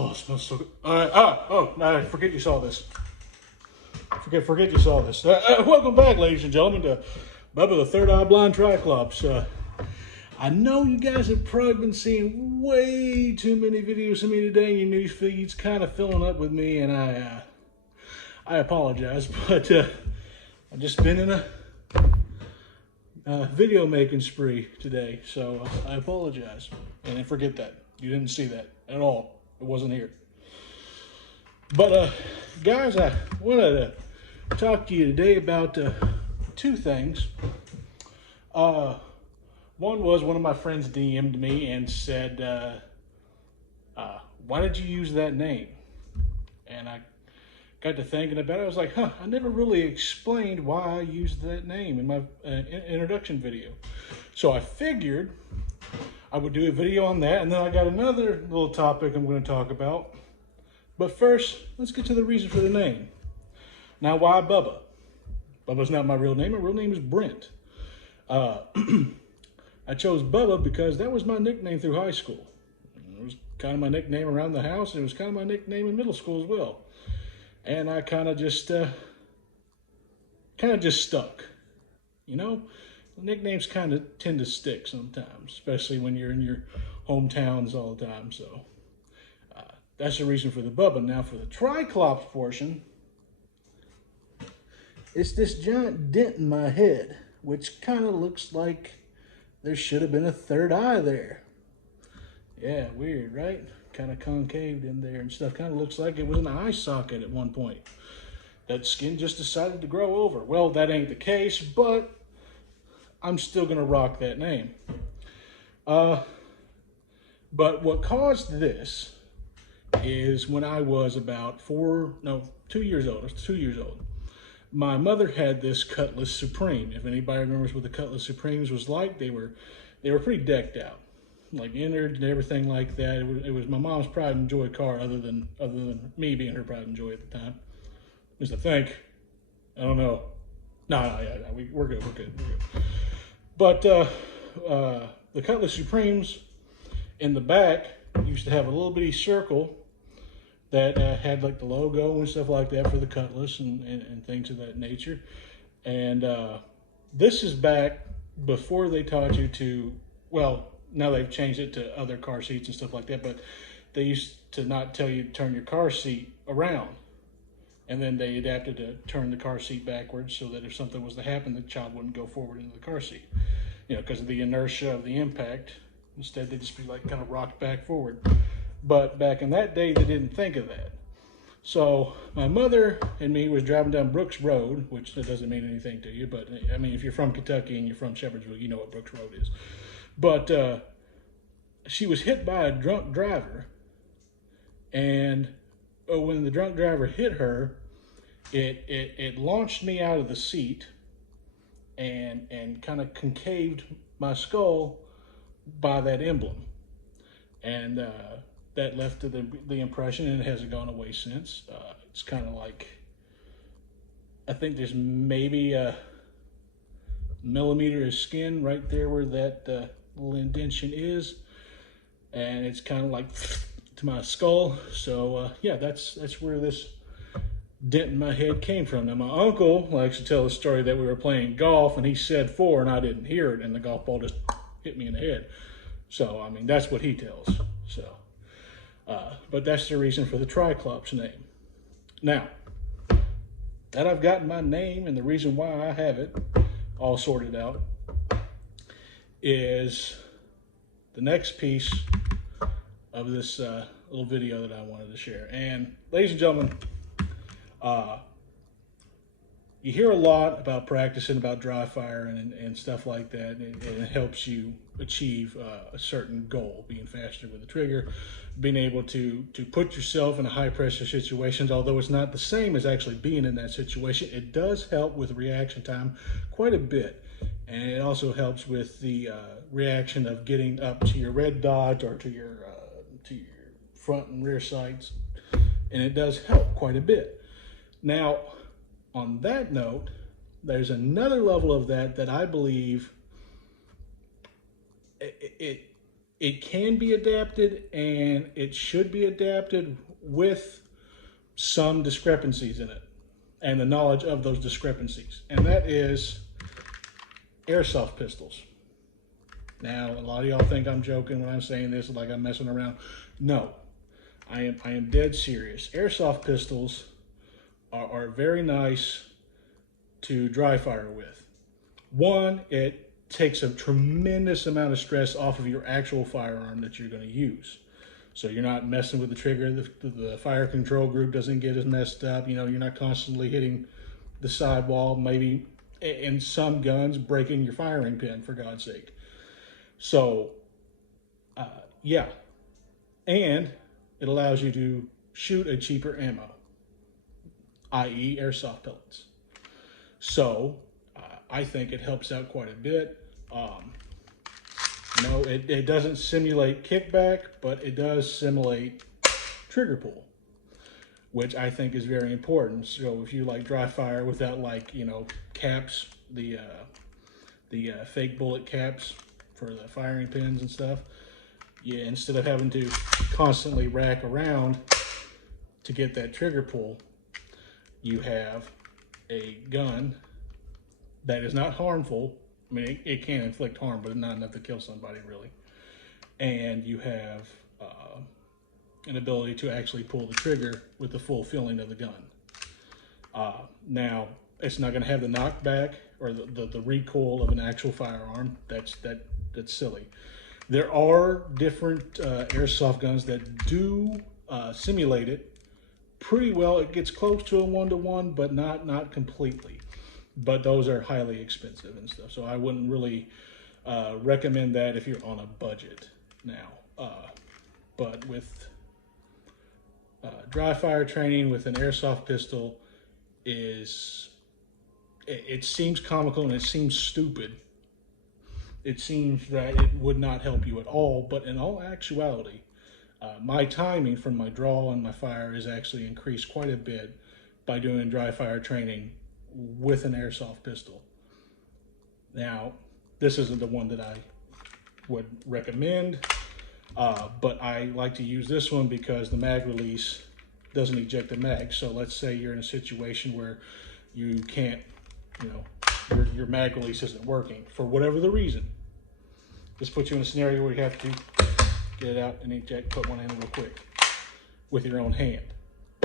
Oh, it smells so good. I forget you saw this. Forget you saw this. Welcome back, ladies and gentlemen, to Bubba the Third Eye Blind Triclops. I know you guys have probably been seeing way too many videos of me today. Your news feed's kind of filling up with me, and I apologize, but I've just been in a video making spree today, so I apologize. And forget that. You didn't see that at all. It wasn't here. But guys, I wanted to talk to you today about two things. One was one of my friends DM'd me and said, why did you use that name? And I got to thinking about it. I was like, I never really explained why I used that name in my introduction video. So I figured I would do a video on that, and then I got another little topic I'm going to talk about. But first, let's get to the reason for the name. Now, why Bubba? Bubba's not my real name. My real name is Brent. I chose Bubba because that was my nickname through high school. It was kind of my nickname around the house, and it was kind of my nickname in middle school as well. And I kind of just stuck. You know, nicknames kind of tend to stick sometimes, especially when you're in your hometowns all the time. So that's the reason for the Bubba. Now for the Triclops portion, it's this giant dent in my head, which kind of looks like there should have been a third eye there. Yeah, weird, right? Kind of concaved in there and stuff. Kind of looks like it was an eye socket at one point. That skin just decided to grow over. Well, that ain't the case, but I'm still going to rock that name. But what caused this is when I was about 2 years old. I was 2 years old. My mother had this Cutlass Supreme. If anybody remembers what the Cutlass Supremes was like, they were pretty decked out, like entered and everything like that. It was my mom's pride and joy car, other than me being her pride and joy at the time. At least I think. I don't know. No, we're good. But the Cutlass Supremes in the back used to have a little bitty circle that had like the logo and stuff like that for the Cutlass and things of that nature. And this is back before they taught you to, well, now they've changed it to other car seats and stuff like that, but they used to not tell you to turn your car seat around. And then they adapted to turn the car seat backwards so that if something was to happen, the child wouldn't go forward into the car seat. You know, because of the inertia of the impact. Instead, they'd just be like kind of rocked back forward. But back in that day, they didn't think of that. So my mother and me was driving down Brooks Road, which doesn't mean anything to you, but I mean, if you're from Kentucky and you're from Shepherdsville, you know what Brooks Road is. But she was hit by a drunk driver, and when the drunk driver hit her, it launched me out of the seat and kind of concaved my skull by that emblem. And that left the impression, and it hasn't gone away since. It's kind of like, I think there's maybe a millimeter of skin right there where that little indentation is, and it's kind of like to my skull. So yeah, that's where this dent in my head came from. Now my uncle likes to tell the story that we were playing golf and he said 4 and I didn't hear it, and the golf ball just hit me in the head. So I mean, that's what he tells. So but that's the reason for the Triclops name. Now that I've gotten my name and the reason why I have it all sorted out, is the next piece of this little video that I wanted to share. And ladies and gentlemen, you hear a lot about practicing, about dry fire and stuff like that, and it helps you achieve a certain goal, being faster with the trigger, being able to put yourself in a high pressure situations. Although it's not the same as actually being in that situation, it does help with reaction time quite a bit. And it also helps with the reaction of getting up to your red dot or to your front and rear sights. And it does help quite a bit. Now, on that note, there's another level of that I believe it it can be adapted and it should be adapted with some discrepancies in it and the knowledge of those discrepancies. And that is airsoft pistols. Now, a lot of y'all think I'm joking when I'm saying this, like I'm messing around. No, I am dead serious. Airsoft pistols are very nice to dry fire with. One, it takes a tremendous amount of stress off of your actual firearm that you're going to use. So you're not messing with the trigger. The fire control group doesn't get as messed up. You know, you're not constantly hitting the sidewall, maybe in some guns breaking your firing pin, for God's sake. So, yeah. And it allows you to shoot a cheaper ammo, i.e. airsoft pellets. So, I think it helps out quite a bit. You know, it doesn't simulate kickback, but it does simulate trigger pull, which I think is very important. So if you like dry fire without, like, you know, caps, the fake bullet caps for the firing pins and stuff, yeah, instead of having to constantly rack around to get that trigger pull, you have a gun that is not harmful. I mean, it can inflict harm, but not enough to kill somebody, really. And you have an ability to actually pull the trigger with the full feeling of the gun. Now, it's not going to have the knockback or the recoil of an actual firearm. That's silly. There are different airsoft guns that do simulate it pretty well. It gets close to a 1-to-1, but not completely. But those are highly expensive and stuff. So I wouldn't really recommend that if you're on a budget now. But with dry fire training with an airsoft pistol it seems comical and it seems stupid. It seems that it would not help you at all, but in all actuality, my timing from my draw and my fire is actually increased quite a bit by doing dry fire training with an airsoft pistol. Now, this isn't the one that I would recommend, but I like to use this one because the mag release doesn't eject the mag. So let's say you're in a situation where you can't, you know, your mag release isn't working for whatever the reason. This puts you in a scenario where you have to get it out and eject, put one in real quick with your own hand.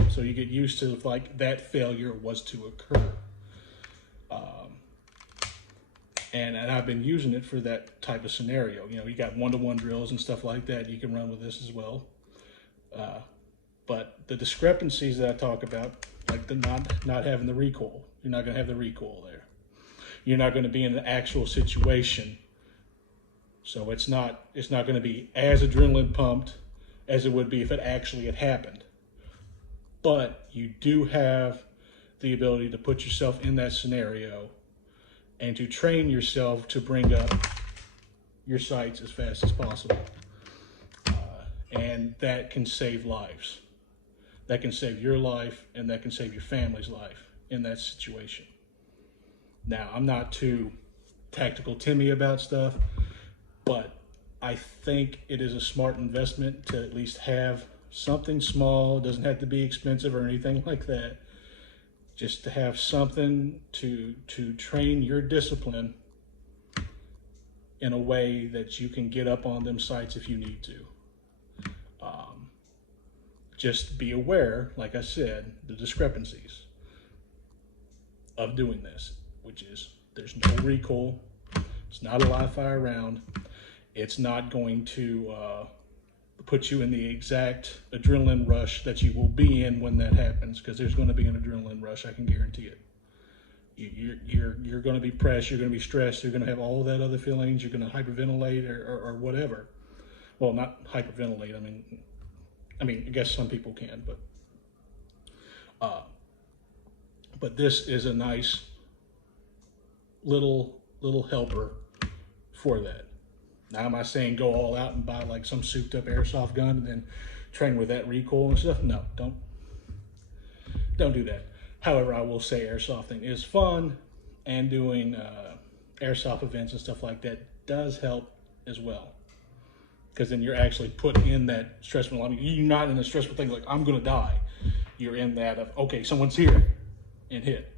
So you get used to, like, that failure was to occur. And I've been using it for that type of scenario. You know, you got 1-to-1 drills and stuff like that. You can run with this as well. But the discrepancies that I talk about, like the not having the recoil, you're not going to have the recoil there. You're not going to be in the actual situation. So it's not going to be as adrenaline pumped as it would be if it actually had happened. But you do have the ability to put yourself in that scenario and to train yourself to bring up your sights as fast as possible. And that can save lives. That can save your life, and that can save your family's life in that situation. Now, I'm not too tactical Timmy about stuff, but I think it is a smart investment to at least have something small. It doesn't have to be expensive or anything like that. Just to have something to train your discipline in a way that you can get up on them sites if you need to. Just be aware, like I said, the discrepancies of doing this, which is there's no recoil, it's not a live fire round, it's not going to put you in the exact adrenaline rush that you will be in when that happens, because there's going to be an adrenaline rush, I can guarantee it. You're going to be pressed, you're going to be stressed, you're going to have all of that other feelings, you're going to hyperventilate or whatever. Well, not hyperventilate, I mean, I guess some people can, but this is a nice little helper for that. Now, am I saying go all out and buy like some souped up airsoft gun and then train with that recoil and stuff? No, don't do that. However, I will say airsofting is fun, and doing airsoft events and stuff like that does help as well. because then you're actually put in that stressful. I mean, you're not in a stressful thing like I'm gonna die. You're in that of, okay, someone's here, and hit.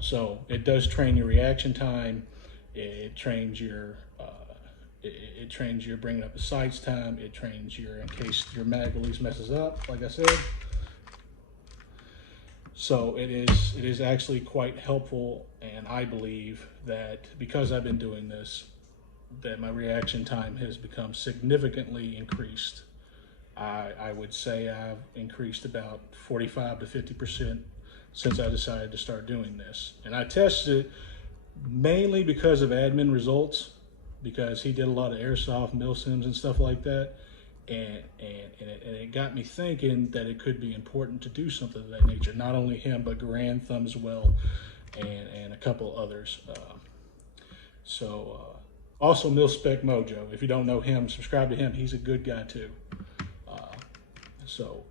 So it does train your reaction time. It trains your it trains your bringing up the sights time. It trains your, in case your mag release messes up, like I said. So it is actually quite helpful, and I believe that because I've been doing this, that my reaction time has become significantly increased. I would say I've increased about 45 to 50% since I decided to start doing this. And I tested it mainly because of admin results, because he did a lot of airsoft milsims and stuff like that. And it got me thinking that it could be important to do something of that nature. Not only him, but Grantham as well, and a couple others. Also Mil-Spec Mojo. If you don't know him, subscribe to him. He's a good guy too. So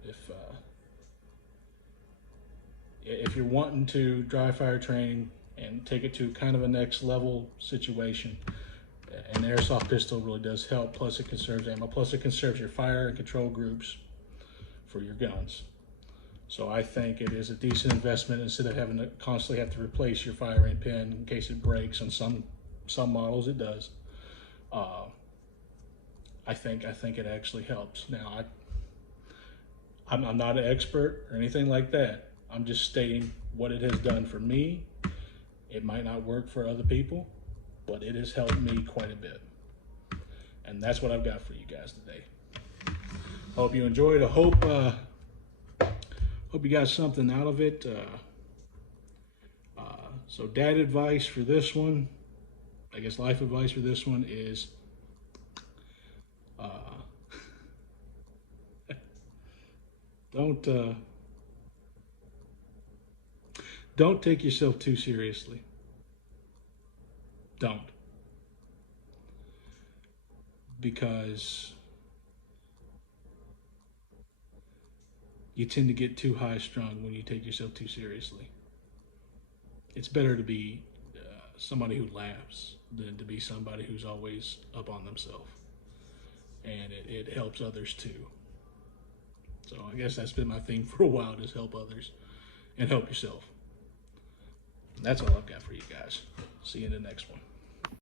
if you're wanting to dry fire training and take it to kind of a next level situation, an airsoft pistol really does help. Plus it conserves ammo. Plus it conserves your fire and control groups for your guns. So I think it is a decent investment instead of having to constantly have to replace your firing pin in case it breaks. On some models it does. I think it actually helps. Now I'm not an expert or anything like that. I'm just stating what it has done for me. It might not work for other people, but it has helped me quite a bit. And that's what I've got for you guys today. Hope you enjoyed. I hope you got something out of it. So dad advice for this one, I guess life advice for this one is don't take yourself too seriously. Don't. Because you tend to get too high strung when you take yourself too seriously. It's better to be somebody who laughs than to be somebody who's always up on themselves. And it helps others too. So I guess that's been my theme for a while, just help others and help yourself. And that's all I've got for you guys. See you in the next one.